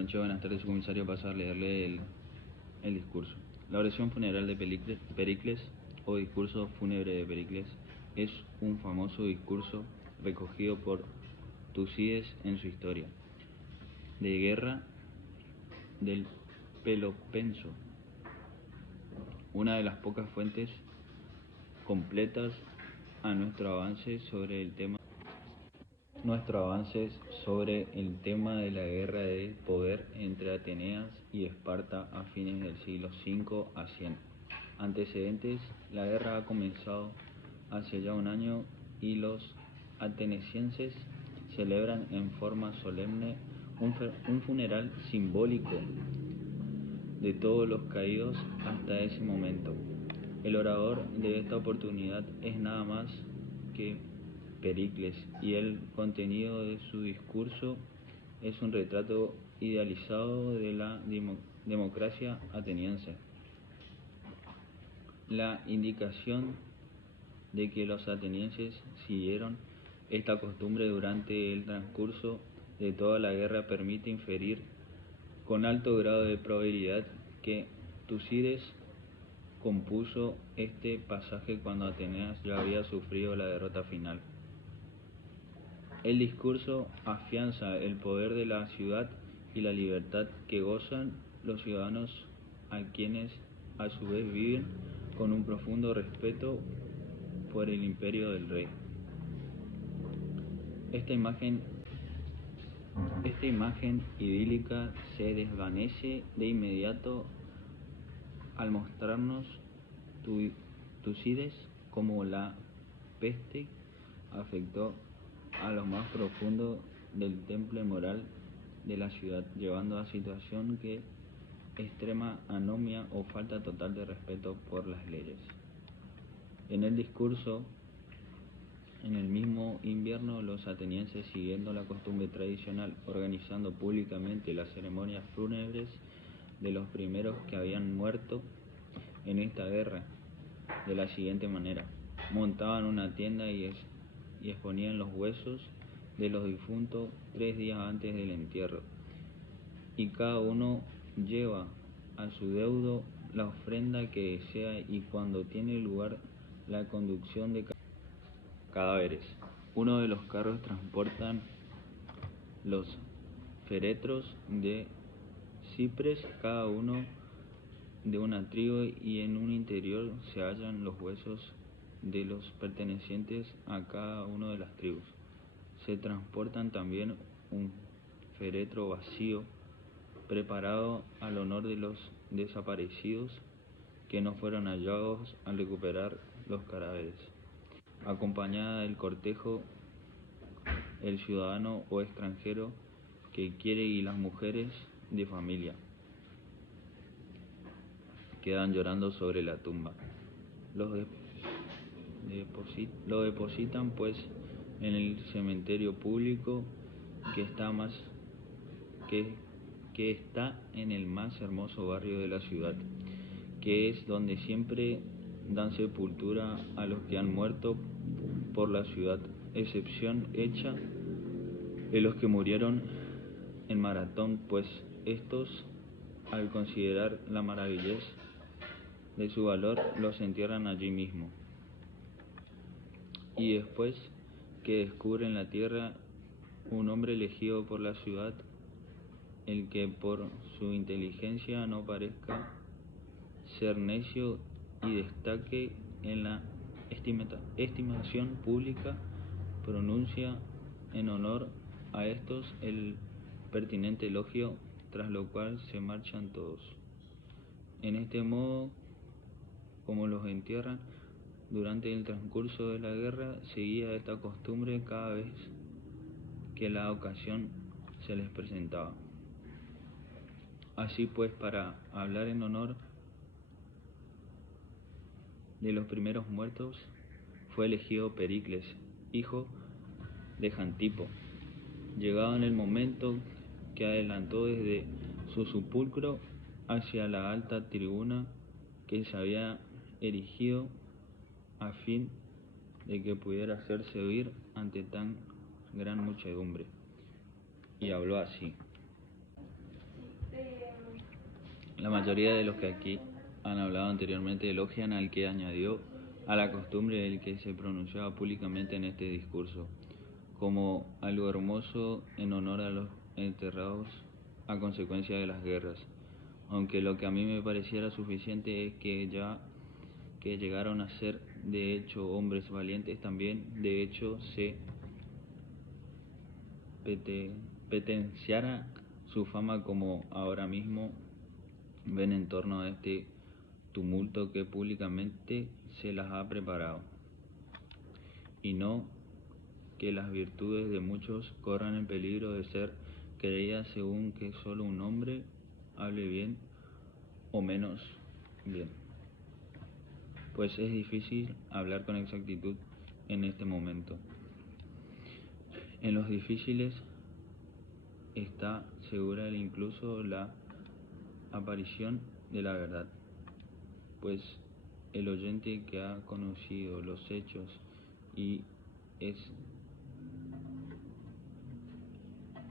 Buenas noches, buenas tardes, comisario. Paso a leerle el discurso. La oración funeral de Pericles, o discurso fúnebre de Pericles, es un famoso discurso recogido por Tucídides en su historia de guerra del Peloponneso, una de las pocas fuentes completas a nuestro avance sobre el tema de la guerra de poder entre Atenas y Esparta a fines del siglo V a 100. Antecedentes: la guerra ha comenzado hace ya un año y los atenienses celebran en forma solemne un funeral simbólico de todos los caídos hasta ese momento. El orador de esta oportunidad es nada más que Pericles, y el contenido de su discurso es un retrato idealizado de la democracia ateniense. La indicación de que los atenienses siguieron esta costumbre durante el transcurso de toda la guerra permite inferir con alto grado de probabilidad que Tucídides compuso este pasaje cuando Atenas ya había sufrido la derrota final. El discurso afianza el poder de la ciudad y la libertad que gozan los ciudadanos, a quienes a su vez viven con un profundo respeto por el imperio del rey. Esta imagen idílica se desvanece de inmediato al mostrarnos Tucídides como la peste afectó a lo más profundo del temple moral de la ciudad, llevando a situación que extrema anomia o falta total de respeto por las leyes. En el discurso, en el mismo invierno, los atenienses, siguiendo la costumbre tradicional, organizando públicamente las ceremonias fúnebres de los primeros que habían muerto en esta guerra, de la siguiente manera: montaban una tienda y exponían los huesos de los difuntos 3 días antes del entierro, y cada uno lleva a su deudo la ofrenda que desea, y cuando tiene lugar la conducción de cadáveres, uno de los carros transportan los féretros de ciprés, cada uno de una tribu, y en un interior se hallan los huesos de los pertenecientes a cada una de las tribus. Se transportan también un féretro vacío, preparado al honor de los desaparecidos que no fueron hallados al recuperar los cadáveres. Acompañada del cortejo, el ciudadano o extranjero que quiere, y las mujeres de familia quedan llorando sobre la tumba. Lo depositan pues en el cementerio público que está en el más hermoso barrio de la ciudad, que es donde siempre dan sepultura a los que han muerto por la ciudad, excepción hecha de los que murieron en Maratón, pues estos, al considerar la maravillez de su valor, los entierran allí mismo. Y después que descubren la tierra, un hombre elegido por la ciudad, el que por su inteligencia no parezca ser necio y destaque en la estimación pública, pronuncia en honor a estos el pertinente elogio, tras lo cual se marchan todos. En este modo, como los entierran, durante el transcurso de la guerra, seguía esta costumbre cada vez que la ocasión se les presentaba. Así pues, para hablar en honor de los primeros muertos, fue elegido Pericles, hijo de Jantipo. Llegado en el momento que adelantó desde su sepulcro hacia la alta tribuna que se había erigido a fin de que pudiera hacerse oír ante tan gran muchedumbre, y habló así: La mayoría de los que aquí han hablado anteriormente elogian al que añadió a la costumbre el que se pronunciaba públicamente en este discurso, como algo hermoso en honor a los enterrados a consecuencia de las guerras, aunque lo que a mí me pareciera suficiente es que llegaron a ser de hecho hombres valientes también, de hecho se potenciara su fama como ahora mismo ven en torno a este tumulto que públicamente se las ha preparado, y no que las virtudes de muchos corran el peligro de ser creídas según que solo un hombre hable bien o menos bien, pues es difícil hablar con exactitud en este momento. En los difíciles está segura incluso la aparición de la verdad, pues el oyente que ha conocido los hechos y es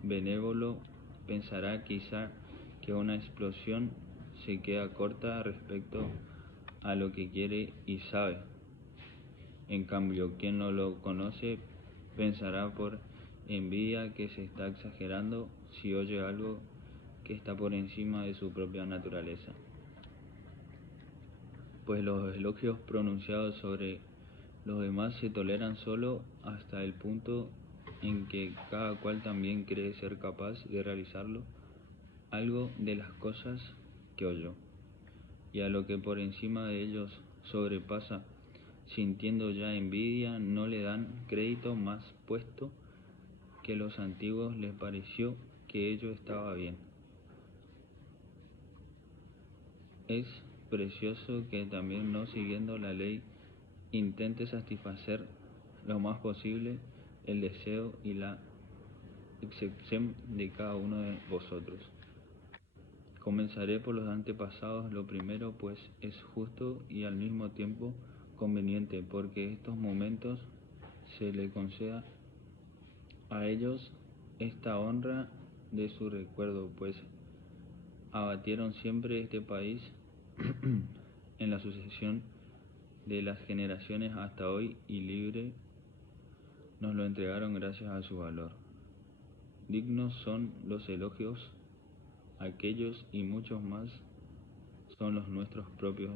benévolo pensará quizá que una explosión se queda corta respecto a lo que quiere y sabe. En cambio, quien no lo conoce pensará por envidia que se está exagerando si oye algo que está por encima de su propia naturaleza. Pues los elogios pronunciados sobre los demás se toleran solo hasta el punto en que cada cual también cree ser capaz de realizarlo, algo de las cosas que oyó, y a lo que por encima de ellos sobrepasa, sintiendo ya envidia, no le dan crédito más, puesto que los antiguos les pareció que ello estaba bien. Es precioso que también, no siguiendo la ley, intente satisfacer lo más posible el deseo y la excepción de cada uno de vosotros. Comenzaré por los antepasados lo primero, pues es justo y al mismo tiempo conveniente, porque estos momentos se le conceda a ellos esta honra de su recuerdo, pues abatieron siempre este país en la sucesión de las generaciones hasta hoy, y libre nos lo entregaron gracias a su valor. Dignos son los elogios aquellos y muchos más son los nuestros propios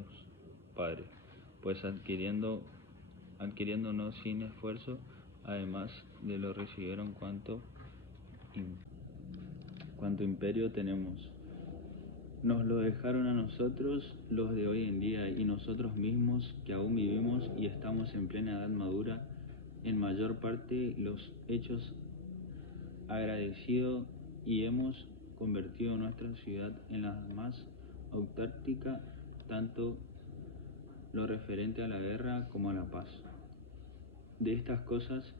padres, pues adquiriéndonos sin esfuerzo, además de lo recibieron cuanto imperio tenemos. Nos lo dejaron a nosotros, los de hoy en día, y nosotros mismos, que aún vivimos y estamos en plena edad madura, en mayor parte los hechos agradecido, y hemos convertido nuestra ciudad en la más autártica, tanto lo referente a la guerra como a la paz. De estas cosas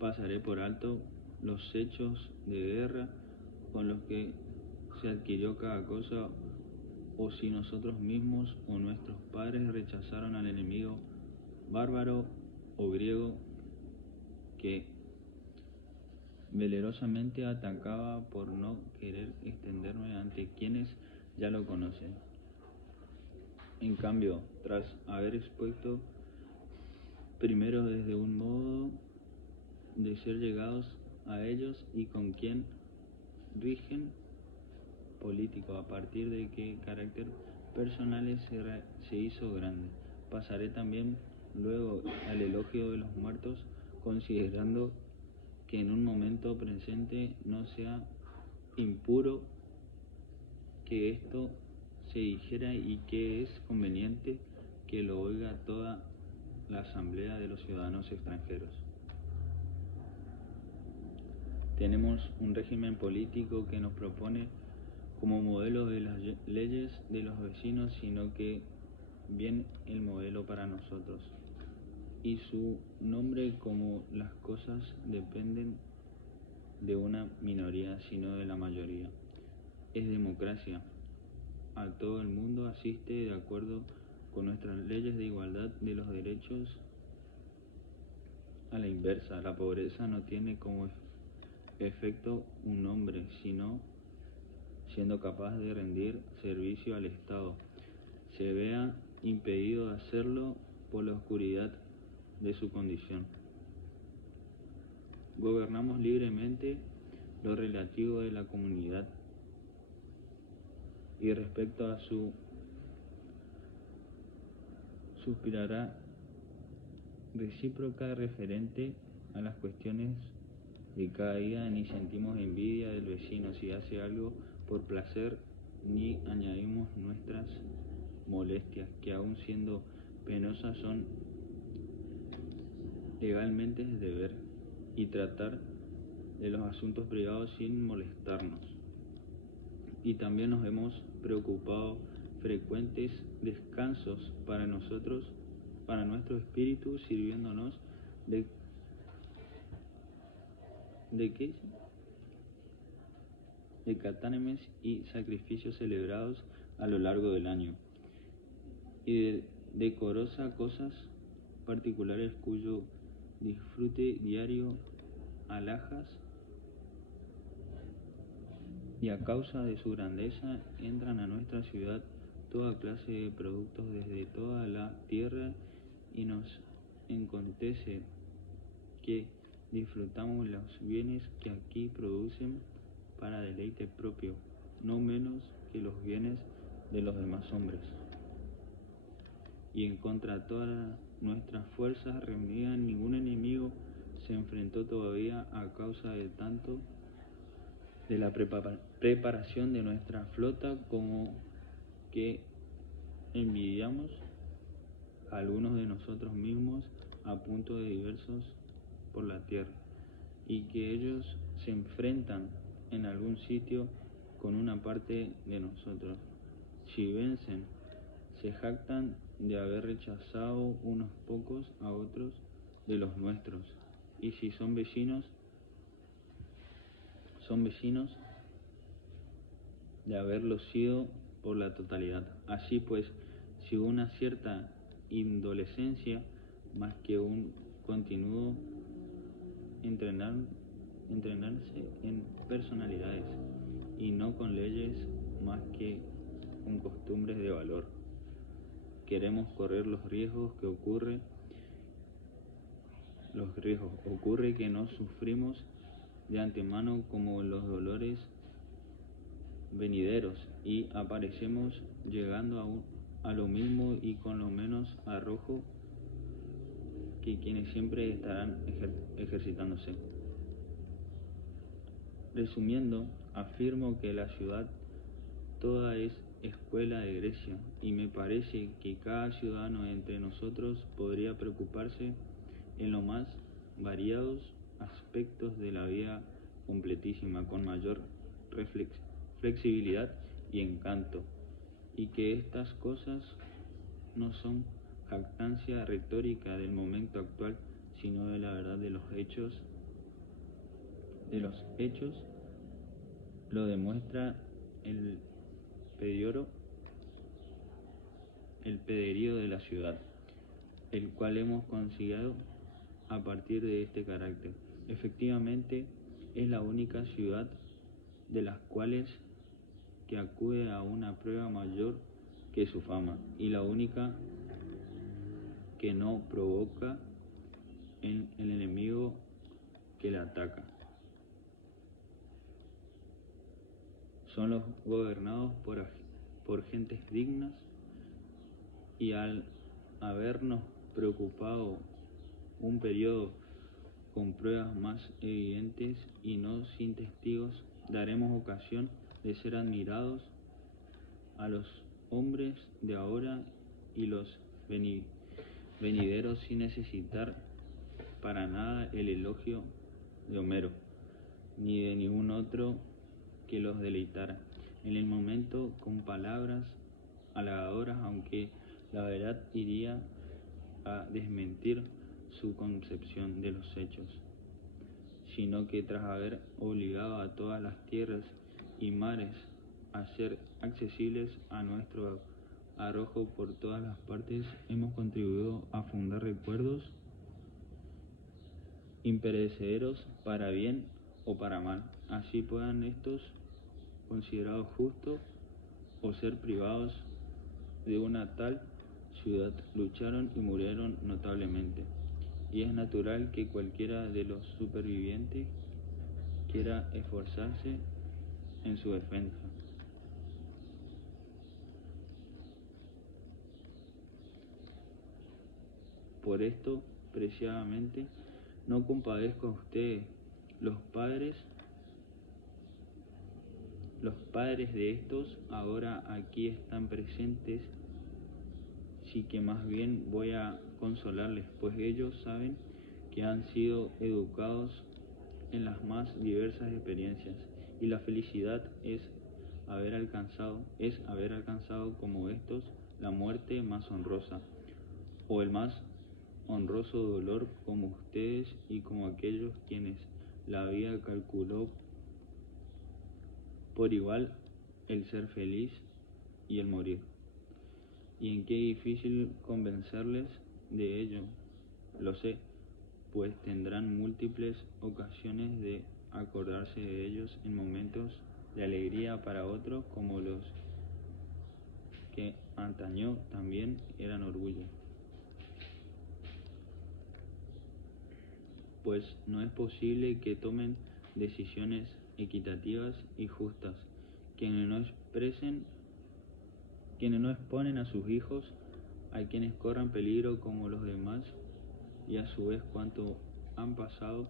pasaré por alto los hechos de guerra con los que se adquirió cada cosa, o si nosotros mismos o nuestros padres rechazaron al enemigo bárbaro o griego que velerosamente atacaba, por no querer extenderme ante quienes ya lo conocen. En cambio, tras haber expuesto primero desde un modo de ser llegados a ellos y con quien rigen político, a partir de qué carácter personales se hizo grande, pasaré también luego al elogio de los muertos, considerando que en un momento presente no sea impuro que esto se dijera, y que es conveniente que lo oiga toda la asamblea de los ciudadanos extranjeros. Tenemos un régimen político que nos propone como modelo de las leyes de los vecinos, sino que bien el modelo para nosotros, y su nombre, como las cosas dependen de una minoría, sino de la mayoría, es democracia. A todo el mundo asiste de acuerdo con nuestras leyes de igualdad de los derechos. A la inversa, la pobreza no tiene como efecto un nombre, siendo capaz de rendir servicio al Estado, se vea impedido de hacerlo por la oscuridad de su condición. Gobernamos libremente lo relativo de la comunidad y respecto a su suspirará recíproca referente a las cuestiones de cada día, ni sentimos envidia del vecino si hace algo por placer, ni añadimos nuestras molestias, que aun siendo penosas son legalmente de deber, y tratar de los asuntos privados sin molestarnos. Y también nos hemos preocupado frecuentes descansos para nosotros, para nuestro espíritu, sirviéndonos de qué, de catánemes y sacrificios celebrados a lo largo del año, y de decorosas cosas particulares cuyo disfrute diario alhajas, y a causa de su grandeza entran a nuestra ciudad toda clase de productos desde toda la tierra, y nos acontece que disfrutamos los bienes que aquí producen para deleite propio, no menos que los bienes de los demás hombres. Y en contra de todas nuestras fuerzas reunidas, ningún enemigo se enfrentó todavía a causa de tanto de la preparación de nuestra flota, como que envidiamos a algunos de nosotros mismos a punto de diversos por la tierra, y que ellos se enfrentan en algún sitio con una parte de nosotros. Si vencen, se jactan de haber rechazado unos pocos a otros de los nuestros, y si son vecinos de haberlo sido por la totalidad. Así pues, si una cierta indolescencia, más que un continuo entrenarse en personalidades, y no con leyes más que con costumbres de valor, queremos correr los riesgos que ocurre que no sufrimos de antemano como los dolores venideros, y aparecemos llegando a lo mismo y con lo menos arrojo que quienes siempre estarán ejercitándose. Resumiendo, afirmo que la ciudad toda es escuela de Grecia, y me parece que cada ciudadano entre nosotros podría preocuparse en los más variados aspectos de la vida completísima, con mayor flexibilidad y encanto, y que estas cosas no son jactancia retórica del momento actual, sino de la verdad de los hechos. Lo demuestra el pederío de la ciudad, el cual hemos conseguido a partir de este carácter. Efectivamente, es la única ciudad de las cuales que acude a una prueba mayor que su fama, y la única que no provoca en el enemigo que la ataca. Son los gobernados por gentes dignas, y al habernos preocupado un periodo con pruebas más evidentes y no sin testigos, daremos ocasión de ser admirados a los hombres de ahora y los venideros, sin necesitar para nada el elogio de Homero, ni de ningún otro que los deleitara en el momento con palabras halagadoras, aunque la verdad iría a desmentir su concepción de los hechos, sino que tras haber obligado a todas las tierras y mares a ser accesibles a nuestro arrojo por todas las partes, hemos contribuido a fundar recuerdos imperecederos para bien o para mal. Así puedan estos considerados justos o ser privados de una tal ciudad, lucharon y murieron notablemente. Y es natural que cualquiera de los supervivientes quiera esforzarse en su defensa. Por esto, preciadamente, no compadezco a ustedes, los padres de estos ahora aquí están presentes, sí que más bien voy a consolarles, pues ellos saben que han sido educados en las más diversas experiencias, y la felicidad es haber alcanzado como estos la muerte más honrosa, o el más honroso dolor, como ustedes y como aquellos quienes la vida calculó por igual el ser feliz y el morir. Y en qué difícil convencerles de ello, lo sé, pues tendrán múltiples ocasiones de acordarse de ellos en momentos de alegría para otros, como los que antaño también eran orgullo. Pues no es posible que tomen decisiones equitativas y justas quienes no exponen a sus hijos a quienes corran peligro como los demás, y a su vez cuanto han pasado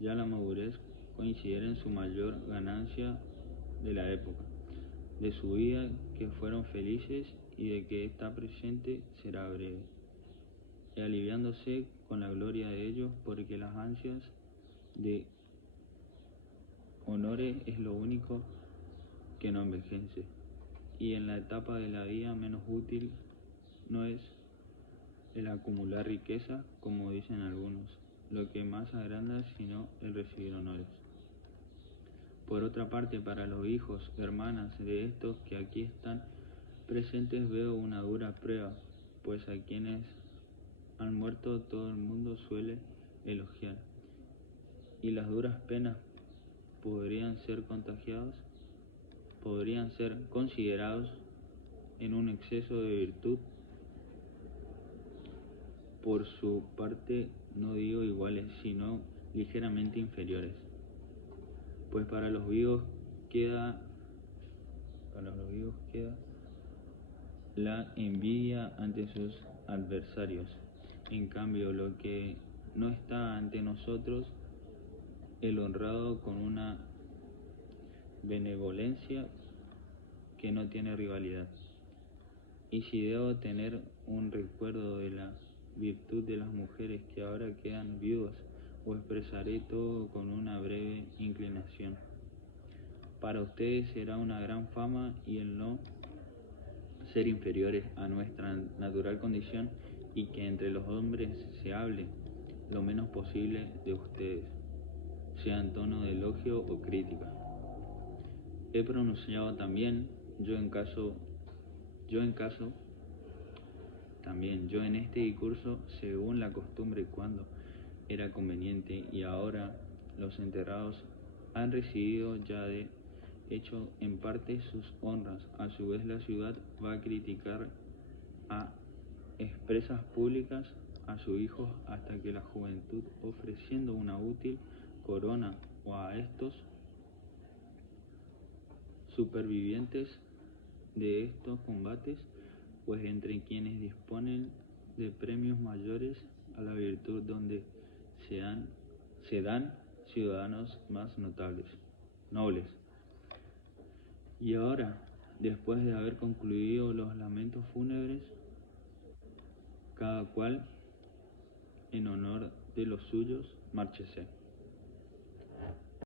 ya la madurez consideren su mayor ganancia de la época de su vida, que fueron felices y de que está presente será breve, y aliviándose con la gloria de ellos, porque las ansias de honores es lo único que no envejece, y en la etapa de la vida menos útil no es el acumular riqueza, como dicen algunos, lo que más agranda, sino el recibir honores. Por otra parte, para los hijos, hermanas de estos que aquí están presentes veo una dura prueba, pues a quienes han muerto todo el mundo suele elogiar, y las duras penas podrían ser considerados en un exceso de virtud. Por su parte, no digo iguales, sino ligeramente inferiores, pues para los vivos queda la envidia ante sus adversarios. En cambio, lo que no está ante nosotros, el honrado con una benevolencia que no tiene rivalidad. Y si debo tener un recuerdo de la virtud de las mujeres que ahora quedan viudas, o expresaré todo con una breve inclinación. Para ustedes será una gran fama y el no ser inferiores a nuestra natural condición, y que entre los hombres se hable lo menos posible de ustedes, sea en tono de elogio o crítica. He pronunciado también, yo en este discurso, según la costumbre, cuando era conveniente, y ahora los enterrados han recibido ya de hecho en parte sus honras. A su vez la ciudad va a criticar a expresas públicas a sus hijos hasta que la juventud, ofreciendo una útil corona o a estos supervivientes de estos combates, pues entre quienes disponen de premios mayores a la virtud, donde se dan ciudadanos más nobles. Y ahora, después de haber concluido los lamentos fúnebres, cada cual en honor de los suyos, márchese.